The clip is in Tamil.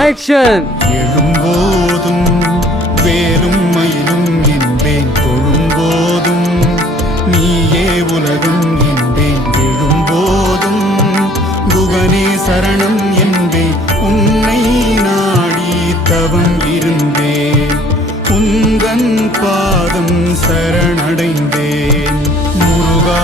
ஆக்ஷன். எழும்போதும் வேலும் மயிலும் என்பேன், தொழும்போதும் நீயே உலகம் என்பேன், விழும்போதும் குகனே சரணம் என்பேன், உன்னை நாடி தவம் இருந்தேன், உந்தன் பாதம் சரணடைந்தேன். முருகா